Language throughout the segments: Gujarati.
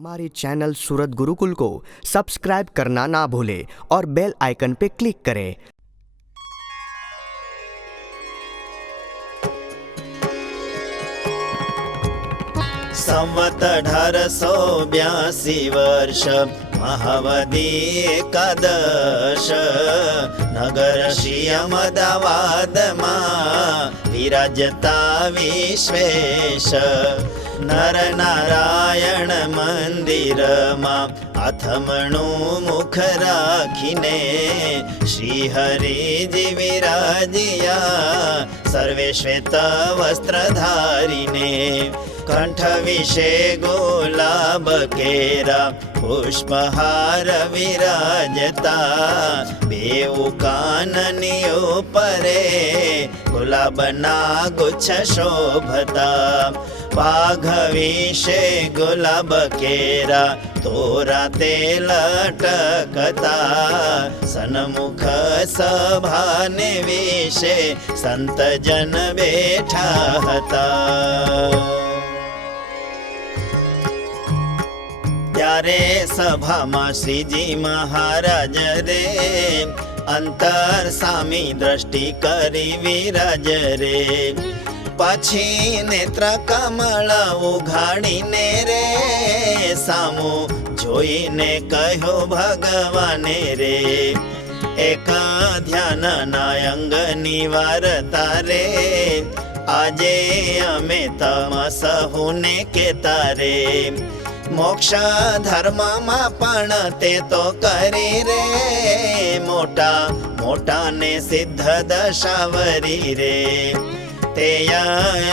हमारे चैनल सूरत गुरुकुल को सब्सक्राइब करना ना भूलें और बेल आइकन पे क्लिक करें। संवत 1882 वर्ष महावदी एकादश नगर श्री अहमदाबाद में विराजता विश्वेश नर नारायण मंदिर में आथमणु मुख राखीने श्री हरिजी विराजिया सर्वे श्वेत वस्त्र धारीने कंठ विषे गुलाब केरा पुष्पहार विराजता बेउ काननी उपरे गुलाबना गुच्छ शोभता पाघ विषे गुलाब केरा तोरा ते लटकता सन्मुख सभाने विषे संत जन बैठा हता। त्यारे सभामां श्रीजी महाराज रे अंतर सामी दृष्टि करी विराज रे पाછી નેત્ર કમળ ઉઘાડીને રે સામું જોઈને કહ્યો ભગવાને રે એક ધ્યાનના અંગની વાર્તા રે આજે અમે તમ સહુને કહેતા રે મોક્ષ ધર્મમાં પણ તે તો કરી રે મોટા મોટાને સિદ્ધ દશાવરી રે તે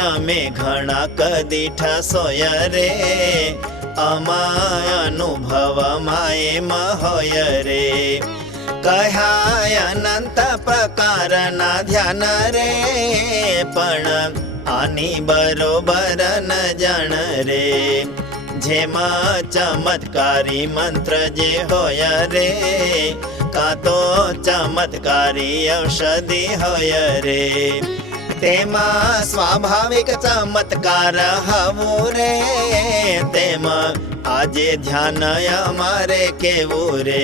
અમે ઘણા કદીઠ સોય રે અમા અનુભવ માએ મહોય રે કહ્યા અનંત પ્રકારના ધ્યાન રે પણ આની બરોબર ન જાણ રે જેમાં ચમત્કારી મંત્ર જે હોય રે કાં તો ચમત્કારી ઔષધિ હોય રે તેમાં સ્વાભાવિક ચમત્કાર હવું રે તેમાં આજે ધ્યાન અમારે કેવું રે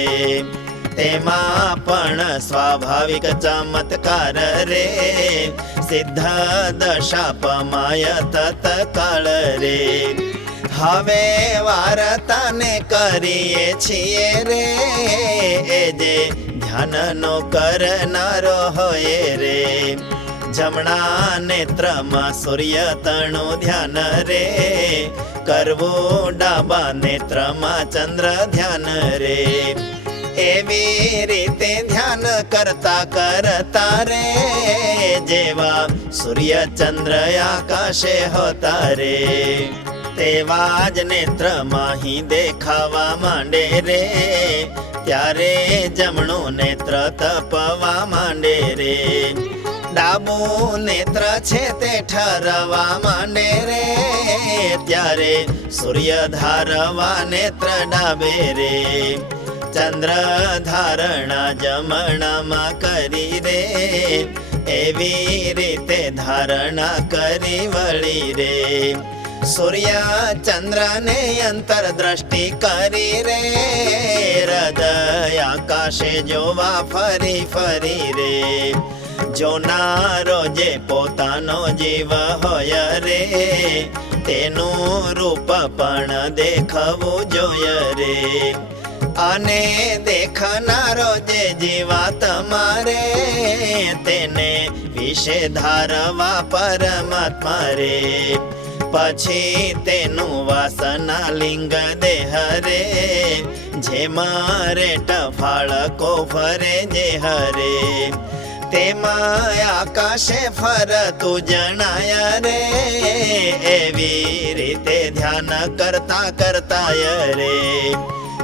તેમાં પણ સ્વાભાવિક ચમત્કાર રે સિદ્ધ દશા પમાય તત્કાળ રે હવે વાર્તાને કરીએ છીએ રે એ જે ધ્યાનનો કરનારો હોય રે જમણા નેત્રમાં સૂર્ય તણું ध्यान રે કરવું ડાબા નેત્રમાં ચંદ્ર ध्यान રે એવી રીતે ध्यान કરતા કરતા રે જેવા સૂર્ય ચંદ્ર આકાશે હોતા રે તેવા જ નેત્રમાં ही દેખાવા માંડે રે ત્યારે જમણું નેત્ર તપવા માંડે રે ડાબુ નેત્ર છે તે ઠરવા માંડે રે ત્યારે સૂર્ય ધારવા નેત્ર ડાબે રે ચંદ્ર ધારણા જમણામાં કરી રે એવી રીતે ધારણા કરી વળી રે સૂર્ય ચંદ્રને અંતર દ્રષ્ટિ કરી રે હૃદય આકાશે જોવા ફરી ફરી રે જોનારો જે પોતાનો જીવ હોય રે તેનું રૂપ પણ દેખવું જોય રે અને દેખનારો જે જીવા તમારે તેને વિશે ધારવા પરમાત્મા રે પછી તેનું વાસના લિંગ દેહ રે જેમાં રેટ ફાળકો ફરે જે હરે તેમાં આકાશે ફરતું જણાય રે એવી રીતે ધ્યાન કરતા કરતાય રે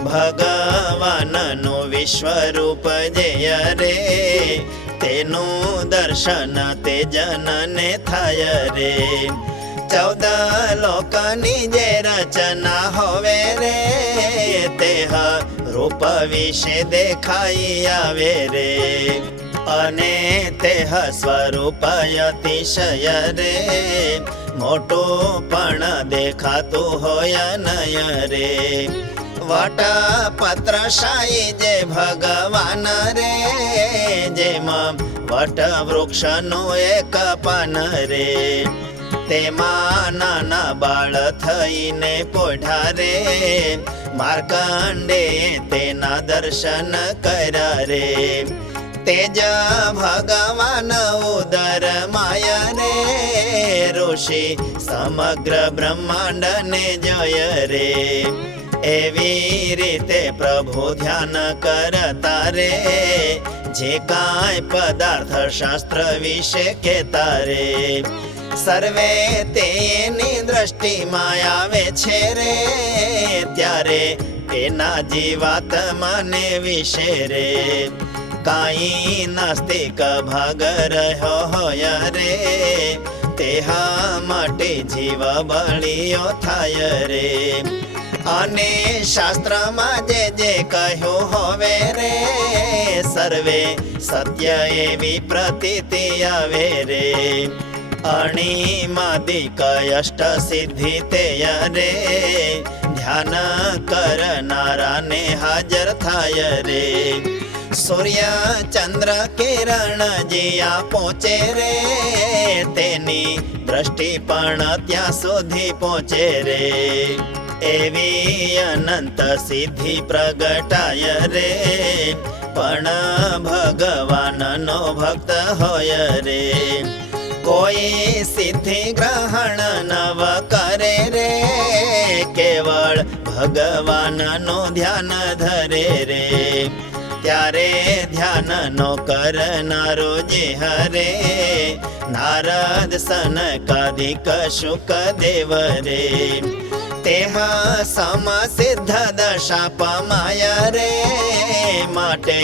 ભગવાનનું વિશ્વરૂપ જેય રે તેનું દર્શન તે જનને થાય રે 14 લોકની જે રચના હોવે રે તેહ રૂપ વિશે દેખાઈ આવે રે અને તેહ સ્વરૂપ અતિશય રે મોટું પણ દેખાતું હોય નય રે. વટપત્રશાહી જે ભગવાન રે, જેમાં વટ વૃક્ષનું એક પાન રે, તેમાં નાના બાળ થઈને પોઢા રે, માર્કંડે તેના દર્શન કર્યા રે. તેજ ભગવાન ઉદર માય રે, ઋષિ સમગ્ર બ્રહ્માંડને જય રે. એવી રીતે પ્રભુ ધ્યાન કરતા રે, જે કાંઈ પદાર્થ શાસ્ત્ર વિશે કહેતા રે, સર્વે તેની દ્રષ્ટિમાં આવે છે રે, ત્યારે એના જીવાત્માને વિશે રે. કાંઈ નાસ્તિક ભાગ રહ્યો હોય રે, તેહા માટે જીવ બળિયો થાય રે. અને શાસ્ત્રમાં જે કહ્યું હવે રે, સર્વે સત્ય એવી પ્રતીતિ આવે રે. અણિમાદિક અષ્ટ સિદ્ધિ તે રે, ધ્યાન કરનારાને હાજર થાય રે. સૂર્ય ચંદ્ર કિરણ જ્યાં પહોંચે રે, તેની દ્રષ્ટિ પણ ત્યાં સુધી પહોંચે રે. એવી અનંત સિદ્ધિ પ્રગટાય રે, પણ ભગવાનનો ભક્ત હોય રે. કોઈ સિદ્ધિ ગ્રહણ નવ કરે રે, કેવળ ભગવાનનું ધ્યાન ધરે રે. ત્યારે ધ્યાનનો કરનારો જે હરે, નારદ સનકાદિક શુકદેવ રે. તેહા સમસિદ્ધ દશા પમાય રે, માટે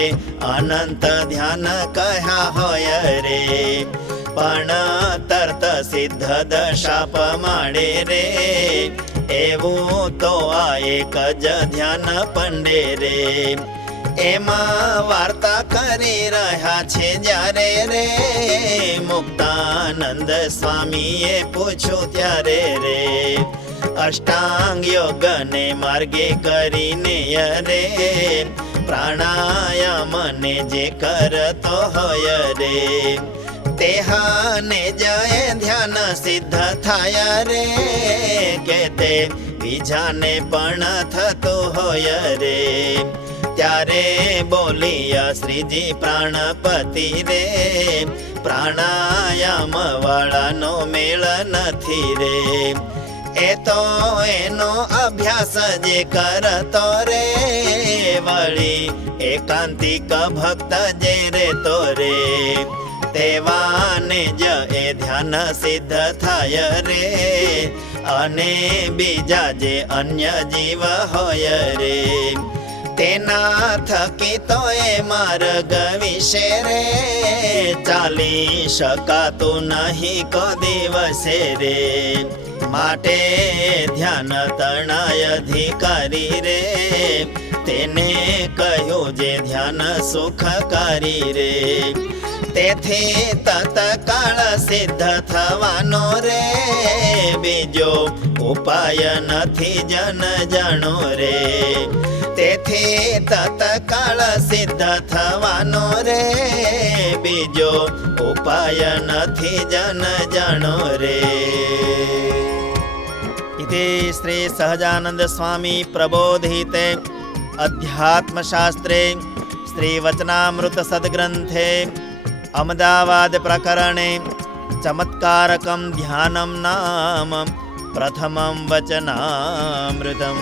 અનંત ધ્યાન કહ્યા હોય રે. પણ તરત સિદ્ધ દશા પમાડે રે, એવું તો આ એક જ ધ્યાન પંડે રે. એમાં વાર્તા કરી રહ્યા છે જ્યારે રે, મુક્તાનંદ સ્વામીએ પૂછ્યું ત્યારે રે. અષ્ટાંગ યોગ ને માર્ગે કરીને રે, પ્રાણાયામ ને જે કરતો હોય રે, તેહાને જય ધ્યાન સિદ્ધ થાય રે, કે તે બીજાને પણ થતું હોય રે. ત્યારે બોલિયા શ્રીજી પ્રાણપતિ રે, પ્રાણાયામ વાળાનો મેળ નથી રે. એ તો એનો અભ્યાસ જે કરતો રે, વળી એકાંતિક ભક્ત જે રેતો રે, તેવાને જ એ ધ્યાન સિદ્ધ થાય રે. અને બીજા જે અન્ય જીવ હોય રે, તેના થકી તો એ માર્ગ વિશે રે, ચાલી શકાતું નહીં કો દિવસે રે. માટે ધ્યાન તણાય અધિકારી રે, તેને કહ્યું જે ધ્યાન સુખકારી રે. તેથી તત્કાળ સિદ્ધ થવાનો રે, બીજો ઉપાય નથી જન જાણો રે. તેથી તત્કાળ સિદ્ધ થવાનો રે, બીજો ઉપાય નથી જન જાણો રે. ઇતિ શ્રી સહજાનંદ સ્વામી પ્રબોધિતે અધ્યાત્મશાસ્ત્રે શ્રી વચનામૃત સદ્ગ્રંથે અમદાવાદ પ્રકરણે ચમત્કારકમ ધ્યાનમ નામ પ્રથમમ વચનામૃતમ.